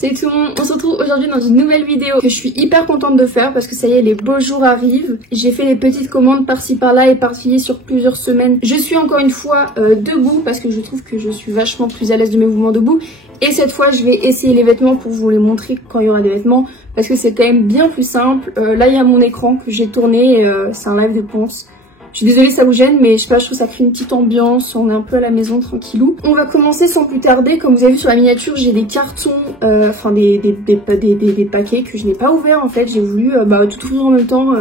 Salut tout le monde, on se retrouve aujourd'hui dans une nouvelle vidéo que je suis hyper contente de faire parce que ça y est, les beaux jours arrivent. J'ai fait les petites commandes par-ci par-là éparpillées sur plusieurs semaines. Je suis encore une fois debout parce que je trouve que je suis vachement plus à l'aise de mes mouvements debout. Et cette fois, je vais essayer les vêtements pour vous les montrer quand il y aura des vêtements parce que c'est quand même bien plus simple. Là, il y a mon écran que j'ai tourné, c'est un live de Ponce. Je suis désolée ça vous gêne, mais je sais pas, je trouve que ça crée une petite ambiance, on est un peu à la maison tranquillou. On va commencer sans plus tarder, comme vous avez vu sur la miniature, j'ai des cartons, enfin des paquets que je n'ai pas ouverts en fait. J'ai voulu tout ouvrir en même temps,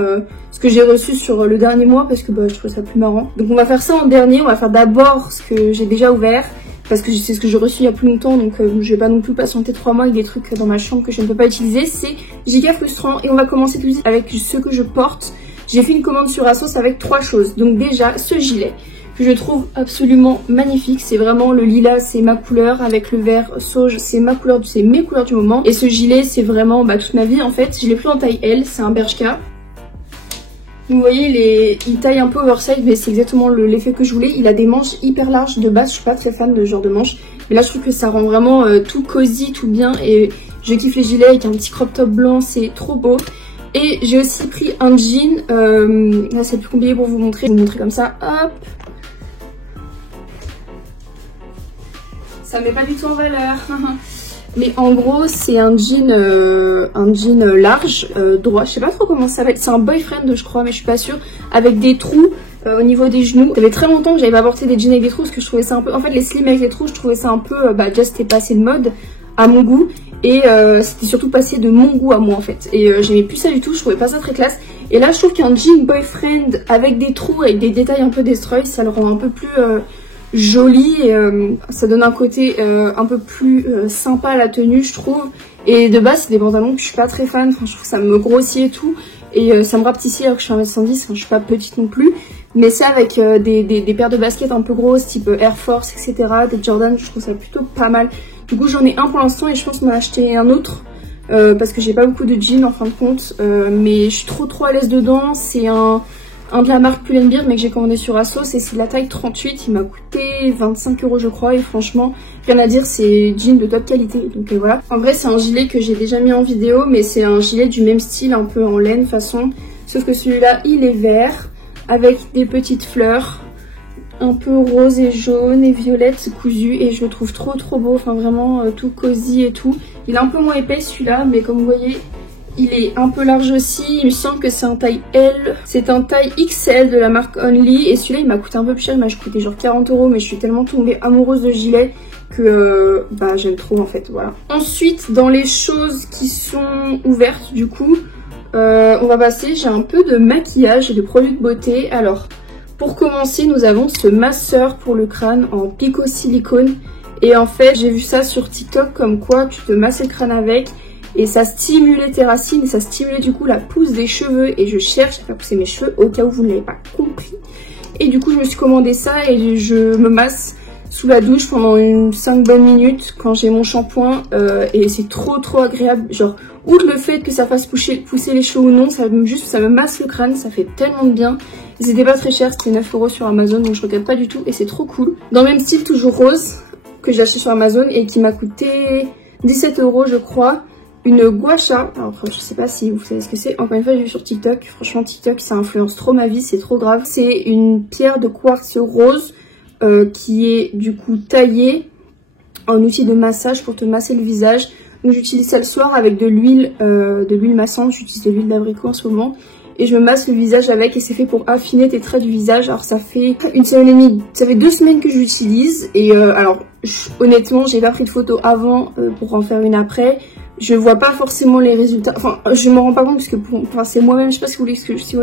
ce que j'ai reçu sur le dernier mois parce que je trouve ça plus marrant. Donc on va faire ça en dernier, on va faire d'abord ce que j'ai déjà ouvert. Parce que c'est ce que j'ai reçu il y a plus longtemps, donc je vais pas non plus patienter 3 mois avec des trucs dans ma chambre que je ne peux pas utiliser. C'est giga frustrant et on va commencer tout de suite avec ce que je porte. J'ai fait une commande sur Asos avec 3 choses. Donc déjà, ce gilet que je trouve absolument magnifique. C'est vraiment le lilas, c'est ma couleur. Avec le vert sauge, c'est ma couleur, c'est mes couleurs du moment. Et ce gilet, c'est vraiment toute ma vie en fait. Je l'ai pris en taille L, c'est un Bershka. Vous voyez, il taille un peu oversize, mais c'est exactement l'effet que je voulais. Il a des manches hyper larges de base. Je suis pas très fan de ce genre de manches. Mais là, je trouve que ça rend vraiment tout cosy, tout bien. Et je kiffe les gilets avec un petit crop top blanc. C'est trop beau. Et j'ai aussi pris un jean, là c'est plus compliqué pour vous montrer, je vais vous montrer comme ça, hop. Ça met pas du tout en valeur, mais en gros c'est un jean large, droit, je sais pas trop comment ça s'appelle, c'est un boyfriend je crois mais je suis pas sûre, avec des trous au niveau des genoux. Ça fait très longtemps que j'avais pas porté des jeans avec des trous parce que je trouvais ça un peu, en fait les slim avec les trous je trouvais ça un peu, déjà c'était passé de mode à mon goût. Et c'était surtout passé de mon goût à moi en fait. Et j'aimais plus ça du tout, je trouvais pas ça très classe. Et là je trouve qu'un jean boyfriend avec des trous, avec des détails un peu destroy, ça le rend un peu plus joli. Et ça donne un côté un peu plus sympa à la tenue je trouve. Et de base c'est des pantalons que je suis pas très fan, enfin, je trouve que ça me grossit et tout. Et ça me rapetissit alors que je suis 1m110, enfin, je suis pas petite non plus. Mais c'est avec des paires de baskets un peu grosses, type Air Force, etc. Des Jordan, je trouve ça plutôt pas mal. Du coup j'en ai un pour l'instant et je pense m'en acheter un autre. Parce que j'ai pas beaucoup de jeans en fin de compte. Mais je suis trop à l'aise dedans. C'est un de la marque Pull&Bear mais que j'ai commandé sur Asos. Et c'est de la taille 38. Il m'a coûté 25 € je crois. Et franchement, rien à dire, c'est jean de top qualité. Donc voilà. En vrai c'est un gilet que j'ai déjà mis en vidéo. Mais c'est un gilet du même style, un peu en laine façon. Sauf que celui-là il est vert. Avec des petites fleurs. Un peu rose et jaune et violette cousu. Et je le trouve trop beau. Enfin vraiment tout cosy et tout. Il est un peu moins épais celui-là. Mais comme vous voyez, il est un peu large aussi. Il me semble que c'est un taille L. C'est un taille XL de la marque Only. Et celui-là il m'a coûté un peu plus cher. Il m'a coûté genre 40 €. Mais je suis tellement tombée amoureuse de gilet que j'aime trop en fait. Voilà. Ensuite dans les choses qui sont ouvertes du coup. On va passer, j'ai un peu de maquillage et de produits de beauté. Alors, pour commencer, nous avons ce masseur pour le crâne en pico silicone. Et en fait, j'ai vu ça sur TikTok comme quoi tu te masses le crâne avec. Et ça stimulait tes racines et ça stimulait du coup la pousse des cheveux. Et je cherche à faire pousser mes cheveux au cas où vous ne l'avez pas compris. Et du coup, je me suis commandé ça et je me masse sous la douche pendant 5 bonnes minutes quand j'ai mon shampoing. Et c'est trop agréable. Genre, outre le fait que ça fasse pousser les cheveux ou non, ça me masse le crâne, ça fait tellement de bien. C'était pas très cher, c'était 9 € sur Amazon, donc je regrette pas du tout et c'est trop cool. Dans le même style, toujours rose, que j'ai acheté sur Amazon et qui m'a coûté 17 € je crois. Une gua sha, alors je sais pas si vous savez ce que c'est, encore une fois j'ai vu sur TikTok, franchement TikTok ça influence trop ma vie, c'est trop grave. C'est une pierre de quartz rose qui est du coup taillée en outil de massage pour te masser le visage. Donc j'utilise ça le soir avec de l'huile massante, j'utilise de l'huile d'abricot en ce moment. Et je me masse le visage avec et c'est fait pour affiner tes traits du visage. Alors ça fait une semaine et demie, ça fait 2 semaines que j'utilise. Et alors honnêtement j'ai pas pris de photo avant pour en faire une après. Je vois pas forcément les résultats, enfin je m'en rends pas compte parce que c'est moi-même, je sais pas si vous voyez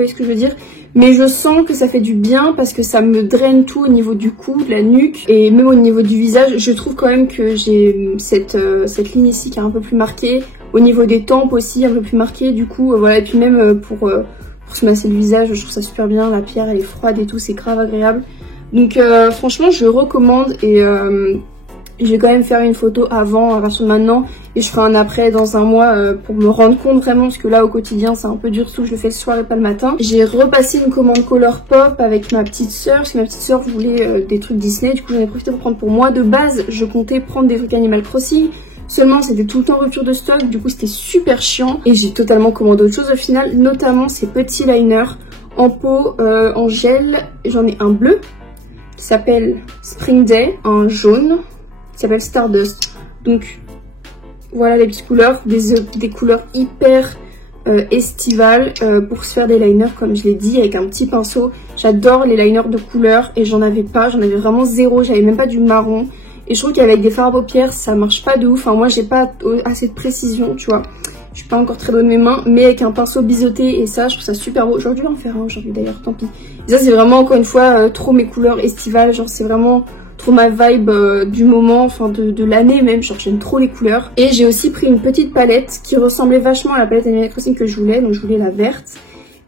ce que je veux dire. Mais je sens que ça fait du bien parce que ça me draine tout au niveau du cou, de la nuque et même au niveau du visage. Je trouve quand même que j'ai cette ligne ici qui est un peu plus marquée. Au niveau des tempes aussi un peu plus marquée. Du coup voilà, et puis même pour se masser le visage, je trouve ça super bien. La pierre elle est froide et tout, c'est grave agréable. Donc franchement je recommande et je vais quand même faire une photo avant, à partir de maintenant, et je ferai un après dans un mois pour me rendre compte vraiment, parce que là au quotidien c'est un peu dur, surtout je le fais le soir et pas le matin. J'ai repassé une commande Colourpop avec ma petite soeur, parce que ma petite soeur voulait des trucs Disney, du coup j'en ai profité pour prendre pour moi. De base je comptais prendre des trucs Animal Crossing, Seulement c'était tout le temps rupture de stock, du coup c'était super chiant et j'ai totalement commandé autre chose au final, notamment ces petits liners en peau, en gel. J'en ai un bleu qui s'appelle Spring Day, un jaune qui s'appelle Stardust. Donc voilà les petites couleurs, des couleurs hyper estivales pour se faire des liners comme je l'ai dit, avec un petit pinceau. J'adore les liners de couleurs et j'en avais pas, j'en avais vraiment zéro, j'avais même pas du marron. Et je trouve qu'avec des fards à paupières ça marche pas de ouf, enfin moi j'ai pas assez de précision tu vois. Je suis pas encore très bonne de mes mains, mais avec un pinceau biseauté et ça je trouve ça super beau. J'aurais dû en faire un aujourd'hui d'ailleurs, tant pis. Et ça c'est vraiment encore une fois trop mes couleurs estivales, genre c'est vraiment trop ma vibe du moment, enfin de l'année même, genre j'aime trop les couleurs. Et j'ai aussi pris une petite palette qui ressemblait vachement à la palette Animal Crossing que je voulais, donc je voulais la verte.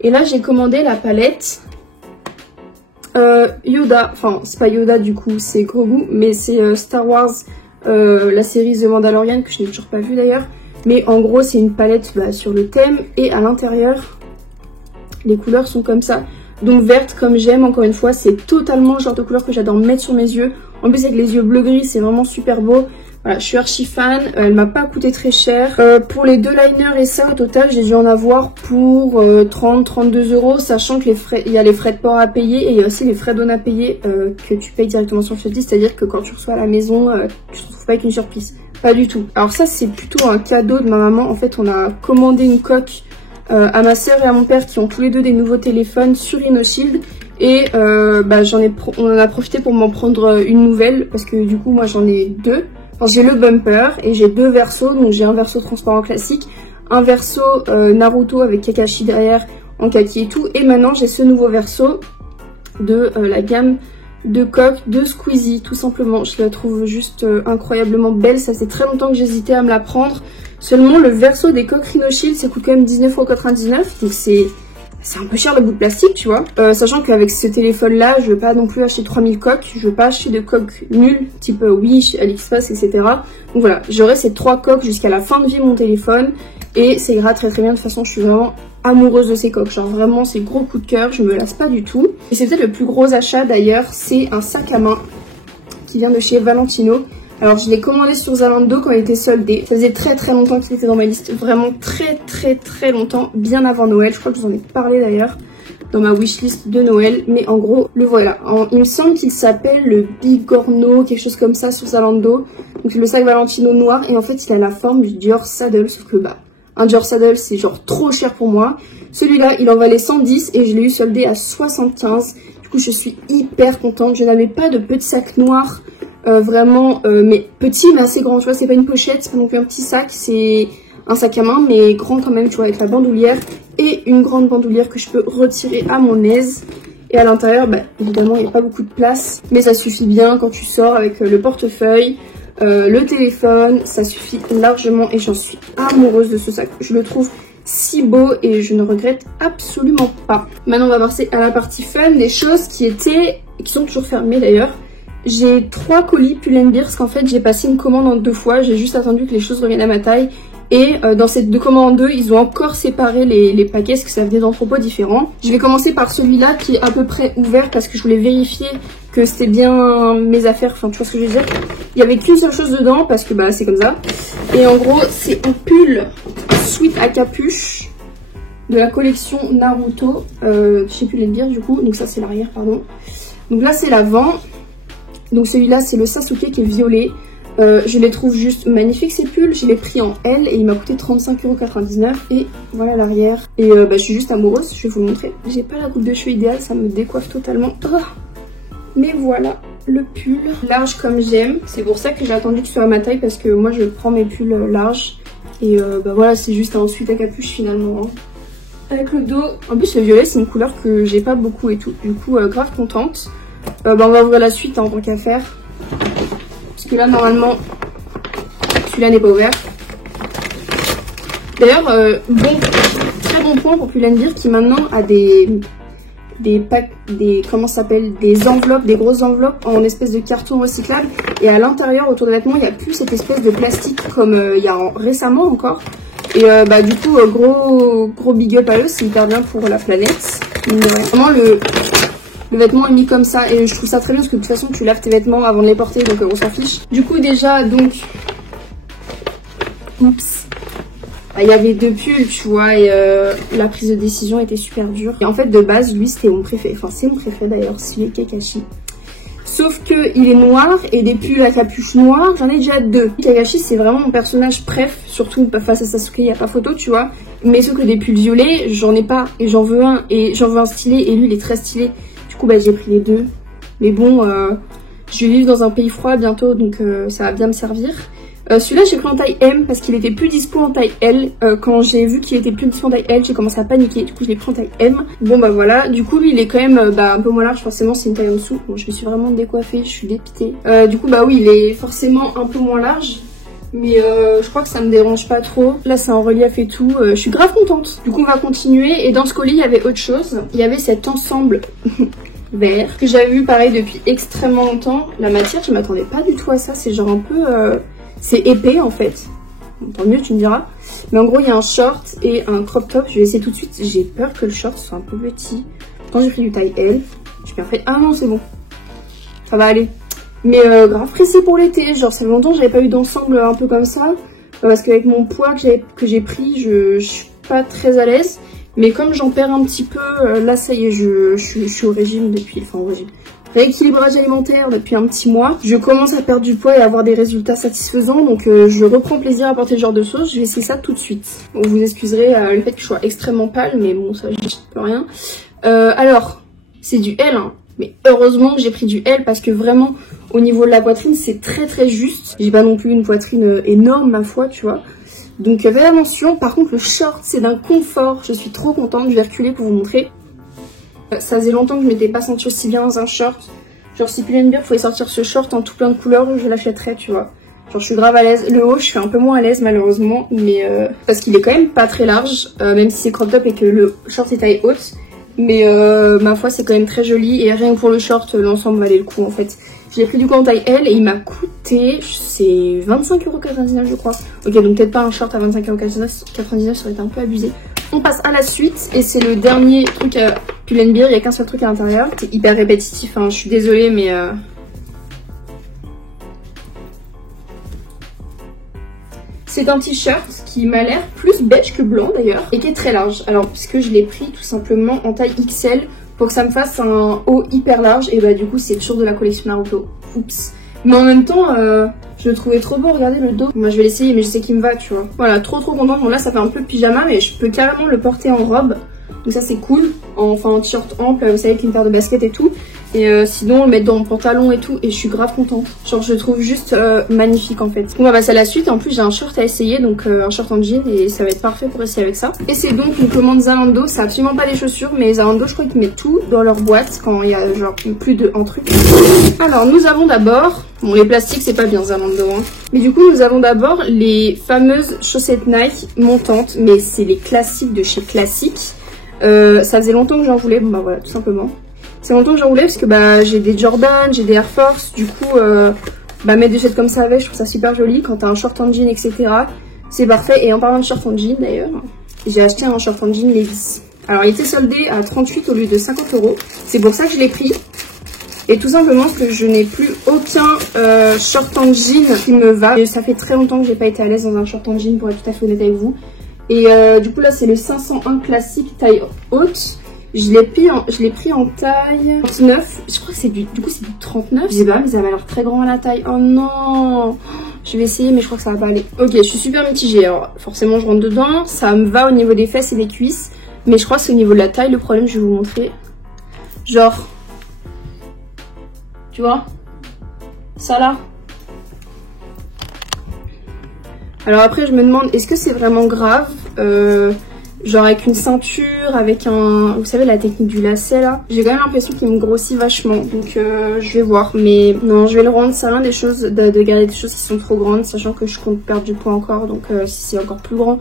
Et là j'ai commandé la palette Yoda, enfin c'est pas Yoda du coup, c'est Grogu, mais c'est Star Wars, la série The Mandalorian que je n'ai toujours pas vue d'ailleurs. Mais en gros c'est une palette sur le thème et à l'intérieur les couleurs sont comme ça. Donc verte comme j'aime, encore une fois c'est totalement le genre de couleur que j'adore mettre sur mes yeux. En plus avec les yeux bleu gris c'est vraiment super beau. Voilà, je suis archi fan, elle m'a pas coûté très cher. Pour les deux liners et ça au total j'ai dû en avoir pour 30-32 €, sachant que il y a les frais de port à payer et il y a aussi les frais de douane à payer que tu payes directement sur le site, c'est-à-dire que quand tu reçois à la maison, tu te retrouves pas avec une surprise. Pas du tout. Alors ça c'est plutôt un cadeau de ma maman, en fait on a commandé une coque à ma soeur et à mon père qui ont tous les deux des nouveaux téléphones sur InnoShield. Et on en a profité pour m'en prendre une nouvelle parce que du coup moi j'en ai deux. Enfin, j'ai le bumper et j'ai deux versos, donc j'ai un verso transparent classique, un verso Naruto avec Kakashi derrière en kaki et tout, et maintenant j'ai ce nouveau verso de la gamme de coque de Squeezie tout simplement. Je la trouve juste incroyablement belle, ça fait très longtemps que j'hésitais à me la prendre, seulement le verso des coques InnoShield ça coûte quand même 19,99 €, donc c'est un peu cher le bout de plastique, tu vois. Sachant qu'avec ce téléphone-là, je veux pas non plus acheter 3000 coques. Je veux pas acheter de coques nulles, type Wish, AliExpress, etc. Donc voilà, j'aurai ces 3 coques jusqu'à la fin de vie de mon téléphone. Et ça ira très très bien. De toute façon, je suis vraiment amoureuse de ces coques. Genre vraiment, c'est gros coup de cœur. Je me lasse pas du tout. Et c'est peut-être le plus gros achat d'ailleurs. C'est un sac à main qui vient de chez Valentino. Alors je l'ai commandé sur Zalando quand il était soldé. Ça faisait très très longtemps qu'il était dans ma liste. Vraiment très très très longtemps. Bien avant Noël. Je crois que je vous en ai parlé d'ailleurs dans ma wishlist de Noël. Mais en gros, le voilà. Il me semble qu'il s'appelle le Bigorneau, quelque chose comme ça sur Zalando. Donc le sac Valentino noir. Et en fait il a la forme du Dior Saddle. Sauf que un Dior Saddle c'est genre trop cher pour moi. Celui-là il en valait 110 et je l'ai eu soldé à 75. Du coup je suis hyper contente. Je n'avais pas de petit sac noir. Vraiment mais petit mais assez grand, tu vois, c'est pas une pochette, c'est pas non plus un petit sac, c'est un sac à main mais grand quand même, tu vois, avec la bandoulière et une grande bandoulière que je peux retirer à mon aise. Et à l'intérieur, évidemment il n'y a pas beaucoup de place, mais ça suffit bien quand tu sors avec le portefeuille, le téléphone, ça suffit largement et j'en suis amoureuse de ce sac. Je le trouve si beau et je ne regrette absolument pas. Maintenant on va passer à la partie fun, des choses qui sont toujours fermées d'ailleurs. J'ai 3 colis Pull&Bear parce qu'en fait j'ai passé une commande en 2 fois, j'ai juste attendu que les choses reviennent à ma taille. Et dans ces 2 commandes en 2, ils ont encore séparé les paquets parce que ça venait d'entrepôts différents. Je vais commencer par celui-là qui est à peu près ouvert parce que je voulais vérifier que c'était bien mes affaires, enfin tu vois ce que je veux dire. Il n'y avait qu'une seule chose dedans parce que c'est comme ça. Et en gros c'est un pull sweat à capuche de la collection Naruto chez Pull&Bear du coup. Donc ça c'est l'arrière, pardon. Donc là c'est l'avant. Donc celui-là c'est le Sasuke qui est violet. Je les trouve juste magnifiques ces pulls. Je l'ai pris en L et il m'a coûté 35,99 €. Et voilà l'arrière. Et je suis juste amoureuse, je vais vous le montrer. J'ai pas la coupe de cheveux idéale, ça me décoiffe totalement. Oh, mais voilà le pull. Large comme j'aime. C'est pour ça que j'ai attendu que ce soit à ma taille parce que moi je prends mes pulls larges. Et voilà, c'est juste un sweat à capuche finalement. Hein. Avec le dos. En plus le violet c'est une couleur que j'ai pas beaucoup et tout. Du coup grave contente. On va ouvrir la suite en tant qu'à faire. Parce que là normalement celui-là n'est pas ouvert. D'ailleurs très bon point pour Pull&Bear qui maintenant a des packs, comment ça s'appelle, des enveloppes, des grosses enveloppes en espèce de carton recyclable. Et à l'intérieur autour des vêtements il n'y a plus cette espèce de plastique comme il y a récemment encore. Et du coup gros big up à eux, c'est hyper bien pour la planète. Vraiment le vêtement est mis comme ça et je trouve ça très bien parce que de toute façon tu laves tes vêtements avant de les porter, donc on s'en fiche. Du coup déjà donc oups. Il y avait 2 pulls, tu vois, et la prise de décision était super dure. Et en fait, de base, lui, c'était mon préféré. Enfin, c'est mon préféré d'ailleurs, celui Kakashi. Sauf qu'il est noir et des pulls à capuche noire, j'en ai déjà 2. Kakashi, c'est vraiment mon personnage préf, surtout face à Sasuke, il n'y a pas photo, tu vois. Mais sauf que des pulls violets, j'en ai pas et j'en veux un. Et j'en veux un stylé et lui, il est très stylé. Du coup, bah, j'ai pris les 2. Mais bon, je vais vivre dans un pays froid bientôt, donc ça va bien me servir. Celui-là, j'ai pris en taille M parce qu'il était plus dispo en taille L. Quand j'ai vu qu'il était plus dispo en taille L, j'ai commencé à paniquer. Du coup, je l'ai pris en taille M. Bon, bah voilà. Du coup, lui, il est quand même un peu moins large. Forcément, c'est une taille en dessous. Bon, je me suis vraiment décoiffée. Je suis dépitée. Du coup, bah oui, il est forcément un peu moins large. Mais je crois que ça me dérange pas trop. Là, c'est en relief et tout. Je suis grave contente. Du coup, on va continuer. Et dans ce colis, il y avait autre chose. Il y avait cet ensemble vert que j'avais vu pareil depuis extrêmement longtemps. La matière, je m'attendais pas du tout à ça. C'est genre un peu... c'est épais en fait, bon, tant mieux tu me diras. Mais en gros il y a un short et un crop top, je vais essayer tout de suite. J'ai peur que le short soit un peu petit. Pourtant j'ai pris du taille L, je suis bien fait. Ah non c'est bon, ça va aller. Mais grave pressé pour l'été, genre ça fait longtemps que j'avais pas eu d'ensemble un peu comme ça. Parce qu'avec mon poids que j'ai pris, je suis pas très à l'aise. Mais comme j'en perds un petit peu, là ça y est, je suis au régime depuis, enfin au régime. Rééquilibrage alimentaire depuis un petit mois. Je commence à perdre du poids et à avoir des résultats satisfaisants. Donc je reprends plaisir à porter ce genre de choses. Je vais essayer ça tout de suite. Bon, vous excuserez le fait que je sois extrêmement pâle. Mais bon, ça, je peux rien. Alors, c'est du L. Hein. Mais heureusement que j'ai pris du L parce que vraiment, au niveau de la poitrine, c'est très très juste. J'ai pas non plus une poitrine énorme, ma foi, tu vois. Donc faites attention. Par contre, le short, c'est d'un confort. Je suis trop contente. Je vais reculer pour vous montrer. Ça faisait longtemps que je m'étais pas sentie aussi bien dans un short. Genre si Pull&Bear pouvait sortir ce short en tout plein de couleurs, je l'achèterais, tu vois. Genre je suis grave à l'aise. Le haut, je suis un peu moins à l'aise malheureusement, mais parce qu'il est quand même pas très large, même si c'est crop top et que le short est taille haute. Mais ma foi, c'est quand même très joli et rien que pour le short, l'ensemble valait le coup en fait. Je l'ai pris du coup en taille L et il m'a coûté, c'est 25,99 € je crois. Ok, donc peut-être pas un short à 25,99 €, ça aurait été un peu abusé. On passe à la suite et c'est le dernier truc à Pull&Bear, il n'y a qu'un seul truc à l'intérieur. C'est hyper répétitif, hein, je suis désolée mais... C'est un t-shirt qui m'a l'air plus beige que blanc d'ailleurs et qui est très large. Alors parce que je l'ai pris tout simplement en taille XL pour que ça me fasse un haut hyper large et bah du coup c'est toujours de la collection Naruto. Oups. Mais en même temps je le trouvais trop beau, regardez le dos. Moi je vais l'essayer mais je sais qu'il me va tu vois. Voilà, trop contente. Bon là ça fait un peu pyjama mais je peux carrément le porter en robe. Donc ça c'est cool, enfin en t-shirt ample, vous savez avec une paire de baskets et tout. Et sinon le mettre dans mon pantalon et tout, et je suis grave contente. Genre je le trouve juste magnifique en fait. On va passer à la suite, en plus j'ai un short à essayer, donc un short en jean et ça va être parfait pour essayer avec ça. Et c'est donc une commande Zalando, c'est absolument pas des chaussures, mais Zalando je crois qu'ils mettent tout dans leur boîte quand il y a genre plus de un truc. Alors nous avons d'abord, bon les plastiques c'est pas bien Zalando hein. Mais du coup nous avons d'abord les fameuses chaussettes Nike montantes, mais c'est les classiques de chez Classique. Ça faisait longtemps que j'en voulais, bon bah voilà tout simplement. C'est longtemps que j'en voulais parce que bah j'ai des Jordan, j'ai des Air Force, du coup bah mettre des chaussettes comme ça avec, je trouve ça super joli quand t'as un short en jean etc. C'est parfait. Et en parlant de short en jean d'ailleurs, j'ai acheté un short en jean Levi's. Alors il était soldé à 38 au lieu de 50 €, c'est pour ça que je l'ai pris. Et tout simplement parce que je n'ai plus aucun short en jean qui me va. Et ça fait très longtemps que j'ai pas été à l'aise dans un short en jean pour être tout à fait honnête avec vous. Et du coup là c'est le 501 classique taille haute. Je l'ai pris en taille 39. Je crois que c'est du coup c'est du 39. Je sais pas mais ça m'a l'air très grand à la taille. Oh non. Je vais essayer mais je crois que ça va pas aller. Ok, je suis super mitigée. Alors forcément je rentre dedans. Ça me va au niveau des fesses et des cuisses. Mais je crois que c'est au niveau de la taille le problème. Je vais vous montrer. Genre. Tu vois? Ça là. Alors après je me demande est-ce que c'est vraiment grave genre avec une ceinture, avec un... Vous savez la technique du lacet là. J'ai quand même l'impression qu'il me grossit vachement. Donc je vais voir. Mais non, je vais le rendre. Ça rien des choses de garder des choses qui sont trop grandes. Sachant que je compte perdre du poids encore. Donc si c'est encore plus grand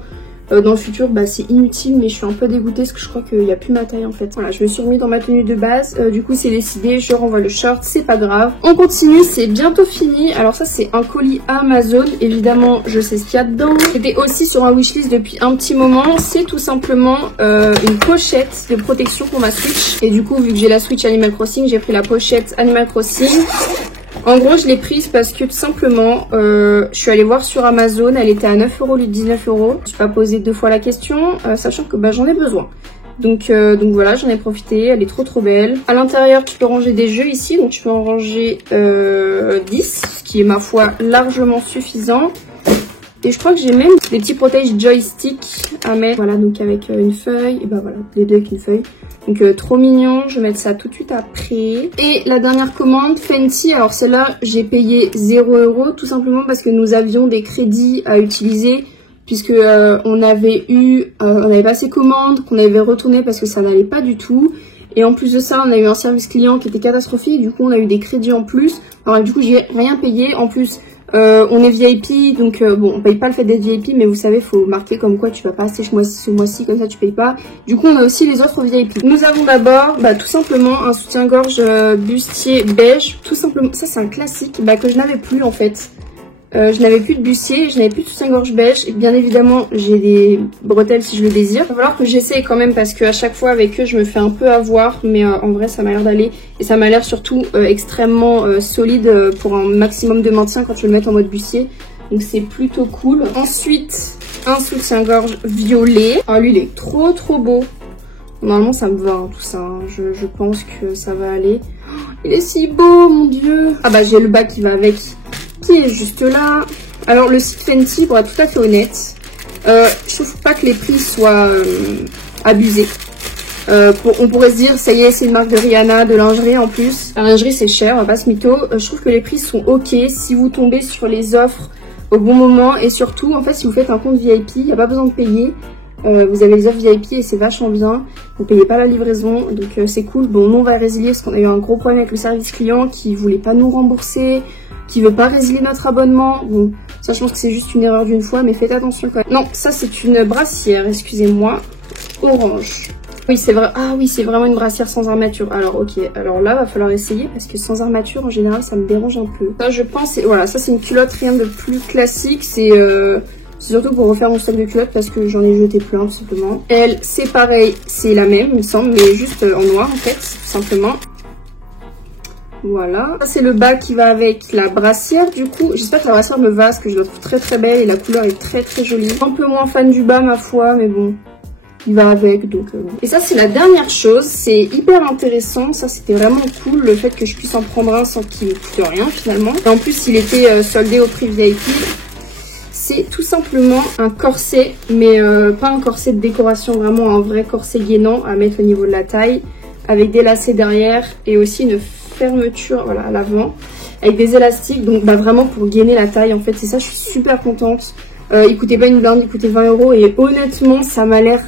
dans le futur, bah c'est inutile. Mais je suis un peu dégoûtée parce que je crois qu'il n'y a plus ma taille en fait. Voilà, je me suis remis dans ma tenue de base. Du coup c'est décidé. Je renvoie le short. C'est pas grave. On continue. C'est bientôt fini. Alors ça c'est un colis Amazon. Évidemment je sais ce qu'il y a dedans. J'étais aussi sur un wishlist depuis un petit moment. C'est tout simplement une pochette de protection pour ma Switch. Et du coup vu que j'ai la Switch Animal Crossing, j'ai pris la pochette Animal Crossing. En gros, je l'ai prise parce que tout simplement, je suis allée voir sur Amazon, elle était à 9 € au lieu de 19 €. Je suis pas posé 2 fois la question, sachant que bah, j'en ai besoin. Donc voilà, j'en ai profité, elle est trop belle. À l'intérieur, tu peux ranger des jeux ici, donc tu peux en ranger 10, ce qui est ma foi largement suffisant. Et je crois que j'ai même des petits protège joystick à mettre. Voilà, donc avec une feuille, et bah voilà, les deux avec une feuille. Donc trop mignon, je vais mettre ça tout de suite après. Et la dernière commande, Fenty, alors celle-là, j'ai payé 0 € tout simplement parce que nous avions des crédits à utiliser. Puisque on avait passé commande, qu'on avait retourné parce que ça n'allait pas du tout. Et en plus de ça, on a eu un service client qui était catastrophique. Du coup, on a eu des crédits en plus. Alors du coup, j'ai rien payé. En plus, on est VIP, donc bon, on paye pas le fait d'être VIP, mais vous savez, faut marquer comme quoi tu vas pas assez ce mois-ci, comme ça tu payes pas. Du coup, on a aussi les autres VIP. Nous avons d'abord, bah, tout simplement, un soutien-gorge bustier beige. Tout simplement, ça c'est un classique, bah, que je n'avais plus en fait. Je n'avais plus de bustier, je n'avais plus de soutien-gorge beige. Et bien évidemment, j'ai des bretelles si je le désire. Il va falloir que j'essaye quand même parce qu'à chaque fois avec eux, je me fais un peu avoir. Mais en vrai, ça m'a l'air d'aller. Et ça m'a l'air surtout extrêmement solide pour un maximum de maintien quand tu veux le mettre en mode bustier. Donc c'est plutôt cool. Ensuite, un soutien-gorge violet. Ah, lui, il est trop beau. Normalement, ça me va, hein, tout ça. Hein. Je pense que ça va aller. Oh, il est si beau, mon Dieu. Ah bah, j'ai le bas qui va avec. Qui est juste là. Alors le site Fenty, pour être tout à fait honnête, je trouve pas que les prix soient abusés. On pourrait se dire, ça y est, c'est une marque de Rihanna, de lingerie en plus. La lingerie c'est cher, on va pas se mytho. Je trouve que les prix sont ok si vous tombez sur les offres au bon moment. Et surtout, en fait, si vous faites un compte VIP, il n'y a pas besoin de payer. Vous avez les offres VIP et c'est vachement bien. Vous payez pas la livraison, donc c'est cool. Bon, nous on va résilier parce qu'on a eu un gros problème avec le service client qui voulait pas nous rembourser, qui veut pas résilier notre abonnement. Bon, ça je pense que c'est juste une erreur d'une fois, mais faites attention quand même. Non, ça c'est une brassière, excusez-moi, orange. Oui, c'est vrai. Ah oui, c'est vraiment une brassière sans armature. Alors ok, alors là va falloir essayer parce que sans armature en général ça me dérange un peu. Ça je pense, voilà, ça c'est une culotte, rien de plus classique, c'est surtout pour refaire mon stock de culottes parce que j'en ai jeté plein tout simplement. Elle, c'est pareil, c'est la même il me semble, mais juste en noir en fait, tout simplement. Voilà, c'est le bas qui va avec la brassière du coup. J'espère que la brassière me va parce que je la trouve très belle et la couleur est très jolie. Un peu moins fan du bas ma foi, mais bon, il va avec donc Et ça c'est la dernière chose, c'est hyper intéressant. Ça c'était vraiment cool le fait que je puisse en prendre un sans qu'il coûte rien finalement. Et en plus il était soldé au prix VIP. C'est tout simplement un corset, mais pas un corset de décoration, vraiment un vrai corset gainant à mettre au niveau de la taille, avec des lacets derrière et aussi une fermeture voilà, à l'avant, avec des élastiques, donc bah, vraiment pour gainer la taille en fait, c'est ça, je suis super contente. Il coûtait pas une blinde, il coûtait 20 € et honnêtement ça m'a l'air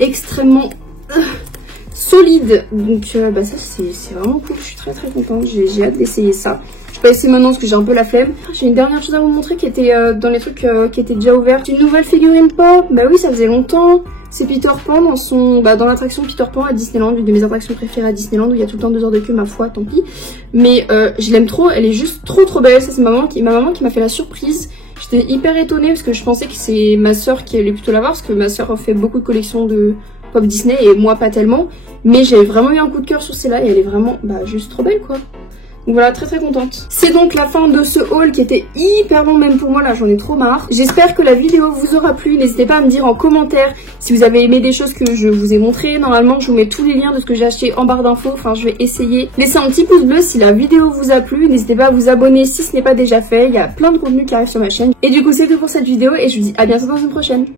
extrêmement solide, donc bah, ça c'est vraiment cool, je suis très contente, j'ai hâte d'essayer ça. Je vais pas essayer maintenant parce que j'ai un peu la flemme. J'ai une dernière chose à vous montrer qui était dans les trucs qui étaient déjà ouverts. Une nouvelle figurine pop, bah oui ça faisait longtemps. C'est Peter Pan dans l'attraction Peter Pan à Disneyland, une de mes attractions préférées à Disneyland où il y a tout le temps 2 heures de queue, ma foi, tant pis. Mais je l'aime trop, elle est juste trop belle. Ça c'est ma maman qui m'a fait la surprise. J'étais hyper étonnée parce que je pensais que c'est ma soeur qui allait plutôt l'avoir parce que ma soeur fait beaucoup de collections de pop Disney et moi pas tellement. Mais j'ai vraiment eu un coup de cœur sur celle-là et elle est vraiment juste trop belle quoi. Donc voilà, très contente. C'est donc la fin de ce haul qui était hyper long même pour moi, là j'en ai trop marre. J'espère que la vidéo vous aura plu, n'hésitez pas à me dire en commentaire si vous avez aimé des choses que je vous ai montrées. Normalement je vous mets tous les liens de ce que j'ai acheté en barre d'infos, enfin je vais essayer. Laissez un petit pouce bleu si la vidéo vous a plu, n'hésitez pas à vous abonner si ce n'est pas déjà fait, il y a plein de contenus qui arrivent sur ma chaîne. Et du coup c'est tout pour cette vidéo et je vous dis à bientôt dans une prochaine.